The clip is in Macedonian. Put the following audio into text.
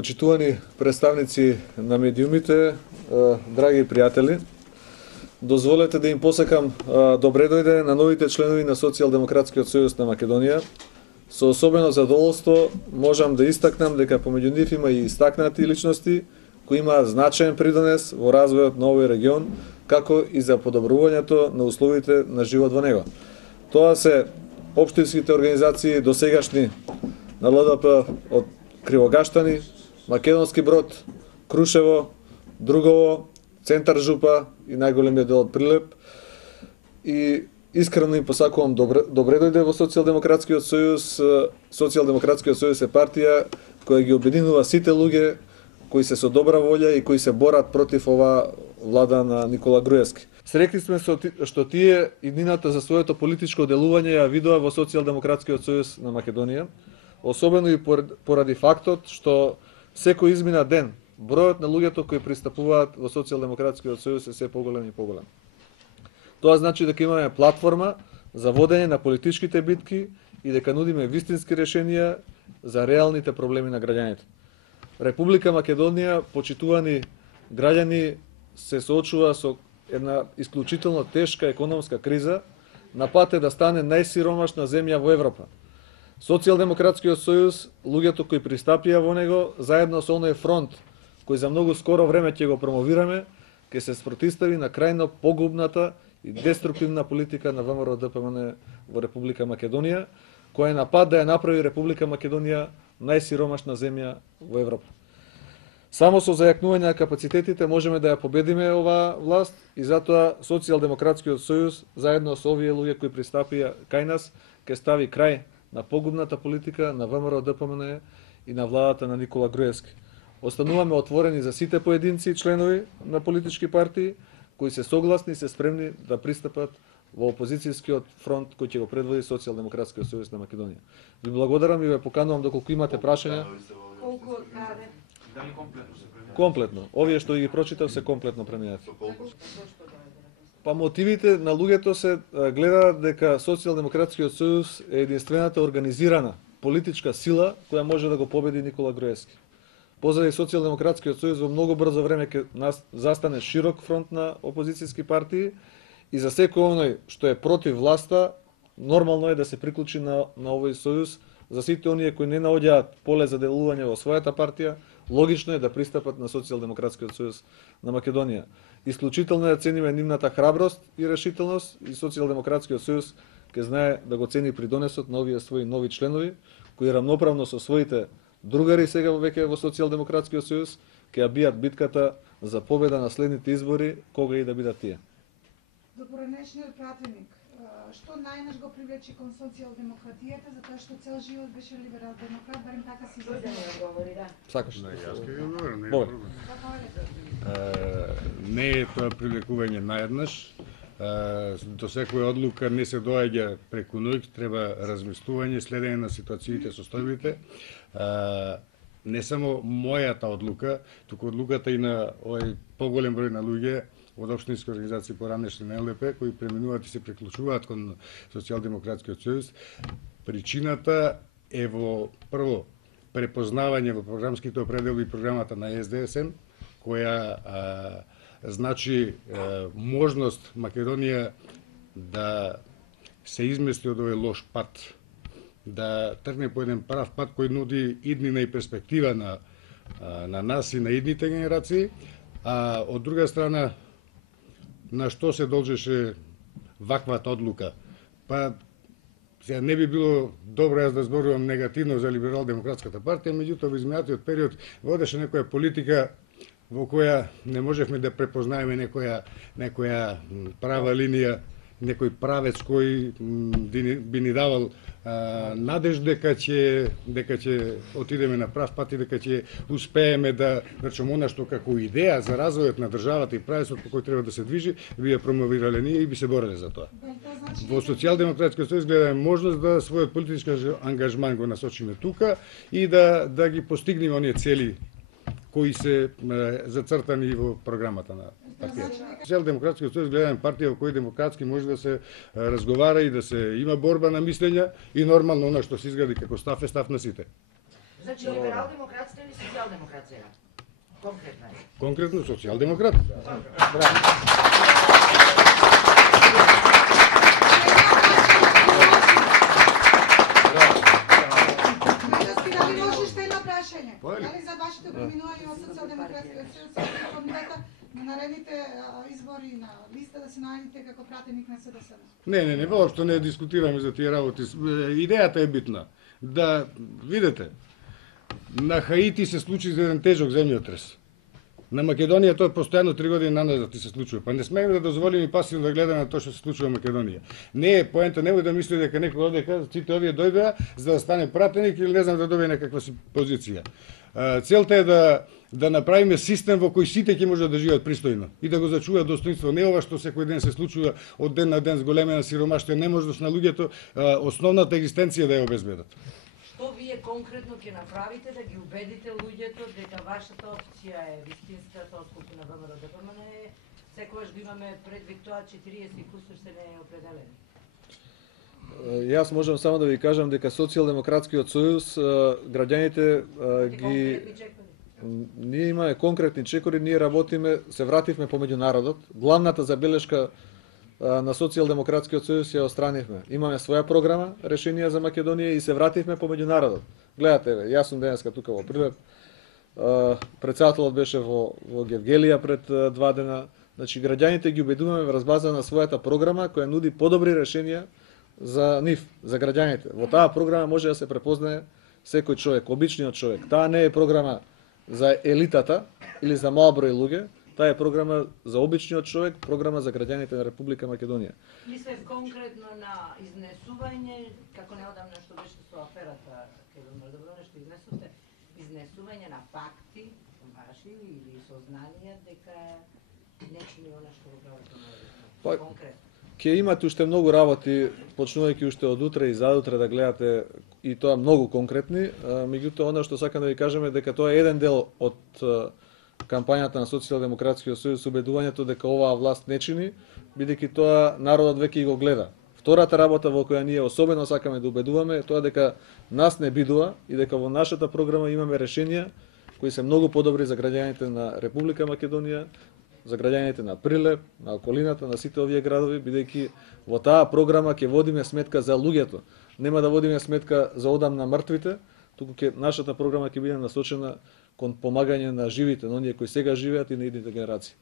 Почитувани представници на медиумите, драги пријатели, дозволете да им посакам добре дојде на новите членови на Социјалдемократскиот сојуз на Македонија. Со особено задоволство можам да истакнам дека помеѓу нив има и истакнати личности кои имаат значаен придонес во развојот на овој регион, како и за подобрувањето на условите на живот во него. Тоа се општинските организации досегашни на ЛДП од Кривогаштани, Македонски Брод, Крушево, Другово, Центар Жупа и најголемиот дел од Прилеп. И искрено им посакувам добре дојде во Социјалдемократскиот сојуз. Социјалдемократскиот сојуз е партија која ги обединува сите луѓе кои се со добра волја и кои се борат против оваа влада на Никола Груевски. Среќни сме што тие иднината за своето политичко делување ја видоа во Социјалдемократскиот сојуз на Македонија, особено и поради фактот што секој измина ден бројот на луѓето кои пристапуваат во Социјалдемократскиот сојуз е се поголем и поголем. Тоа значи дека имаме платформа за водење на политичките битки и дека нудиме вистински решенија за реалните проблеми на граѓаните. Република Македонија, почитувани граѓани, се соочува со една исклучително тешка економска криза, на пат е да стане најсиромашна земја во Европа. Социјалдемократскиот сојуз, луѓето кои пристапија во него, заедно со оној фронт кој за многу скоро време ќе го промовираме, ќе се спротистави на крајно погубната и деструктивна политика на ВМРО ДПМН во Република Македонија, која е на пат да ја направи Република Македонија најсиромашна земја во Европа. Само со зајакнување на капацитетите можеме да ја победиме оваа власт и затоа Социјалдемократскиот сојуз, заедно со овие луѓе кои пристапија кај нас, ќе стави крај на погубната политика на ВМРО ДПМН и на владата на Никола Груевски. Остануваме отворени за сите поединци и членови на политички партии кои се согласни и се спремни да пристапат во опозицијскиот фронт кој ќе го предводи Социјалдемократскиот сојуз на Македонија. Ви благодарам и ве поканувам доколку имате прашања. Комплетно. Овие што ги прочитав се комплетно преминати. Па мотивите на луѓето се гледаат дека Социјалдемократскиот сојуз е единствената организирана политичка сила која може да го победи Никола Груевски. Позади Социјалдемократскиот сојуз во многу брзо време ќе застане широк фронт на опозицијски партии и за секој оној што е против власта, нормално е да се приклучи на овој сојуз. За сите оние кои не наоѓаат поле за делување во својата партија, логично е да пристапат на Социјалдемократскиот сојуз на Македонија. Исклучително ја цениме нивната храброст и решителност и Социјалдемократскиот сојуз ќе знае да го цени придонесот на овие своји нови членови, кои рамноправно со своите другари сега веќе во Социјалдемократскиот сојуз ќе ја бијат битката за победа на следните избори, кога и да бидат тие. Добронешниот пратеник, што најнаш го привлече кон социјалдемократијата, затоа што цел живот беше либерал-демократ, барем така си говори, да. Сакаш? Јас ќе го говорам, не е проблем. Не е тоа привлекување наеднаш. До секоја одлука не се доаѓа преку ноќ, треба размислување, следење на ситуациите, состојбите. Не само мојата одлука, туку одлуката и на овој поголем број на луѓе од општински организации поранешни на ЛДП кои преминуваат и се приклучуваат кон Социјалдемократскиот сојуз. Причината е во прво препознавање во програмските определби и програмата на СДСМ, која значи можност Македонија да се измести од овој лош пат, да тргне по еден прав пат кој нуди иднина и перспектива на нас и на идните генерации, а од друга страна на што се должеше ваквата одлука? Па сега не би било добро јас да зборувам негативно за либерал-демократската партија, меѓутоа во изминатиот период водеше некоја политика во која не можевме да препознаеме некоја права линија, некој правец кој би ни давал надеж дека ќе отидеме на прав пат и дека ќе успееме да речеме она што како идеја за развојот на државата и правецот по кој треба да се движи, би ја промовирале ние и би се бореле за тоа. Во Социјалдемократскиот сојуз гледаме можност да својот политички ангажман го насочиме тука и да ги постигнеме оние цели кои се зацртани во програмата на партијата. Социјалдемократскиот сојуз гледаме партија во кој демократски може да се разговара и да се има борба на мислења и нормално она што се изгради како став е став на сите. Значи либерал-демократска или социјал-демократија? Конкретно е. Конкретно социјалдемократ. Меѓутоа, дали може уште едно прашање? Дали за вашето преминување од Социјалдемократскиот сојуз како кандидата на наредните избори на листа да се најдете како пратеник на СДСМ? Не, воопшто не дискутираме за тие работи. Идејата е битна. Да, видите, на Хаити се случи за еден тежок земјотрес. На Македонија тоа постојано 3 години наназад се случува. Па не смееме да дозволиме и пасивно да гледаме на тоа што се случува во Македонија. Не е поента, немој да мисли дека некој оде кажа сите овие дојдоа за да стане пратеник или не знам да добие некаква си позиција. Целта е да направиме систем во кој сите ќе можат да живеат пристојно и да го зачуваат достоинство. Не ова што секој ден се случува од ден на ден с големена сиромаштва, неможност на луѓето основната екзистенција да ја обезбедат. Што вие конкретно ќе направите да ги убедите луѓето дека вашата опција е вистинската отколку на ВМРО-ДПМН е секогаш да имаме предвид тоа 40 и кусур се не е определени? Јас можам само да ви кажам дека Социјалдемократскиот сојуз граѓаните ги ние имаме конкретни чекори, ние работиме, се вративме помеѓу народот. Главната забелешка на Социјалдемократскиот сојуз ја остранивме. Имаме своја програма, решенија за Македонија и се вративме помеѓу народот. Гледате, јас сум денеска тука во Прилеп. Председателот беше во Гевгелија пред 2 дена. Значи граѓаните ги убедуваме врз база на својата програма која нуди подобри решенија за нив, за граѓаните. Во таа програма може да се препознае секој човек, обичниот човек. Таа не е програма за елитата или за мал број луѓе, таа е програма за обичниот човек, програма за граѓаните на Република Македонија. Мислев конкретно на изнесување, како неодамна што беше со аферата, кај добро нешто изнесувате, изнесување на факти, ваши или сознанија дека нечини она што го правите конкретно. Ќе имате уште многу работи, почнувајќи уште од утре и задутре да гледате и тоа многу конкретни, меѓутоа она што сакам да ви кажем е дека тоа е еден дел од кампањата на Социјалдемократскиот сојуз, убедувањето дека оваа власт не чини, бидејќи тоа народот веќе го гледа. Втората работа во која ние особено сакаме да убедуваме е тоа дека нас не бидува и дека во нашата програма имаме решенија кои се многу подобри за граѓаните на Република Македонија, за граѓаните на Прилеп, на околината, на сите овие градови, бидејќи во таа програма ќе водиме сметка за луѓето. Нема да водиме сметка за одамна мртвите, туку нашата програма ќе биде насочена кон помагање на живите, на оние кои сега живеат и на идните генерации.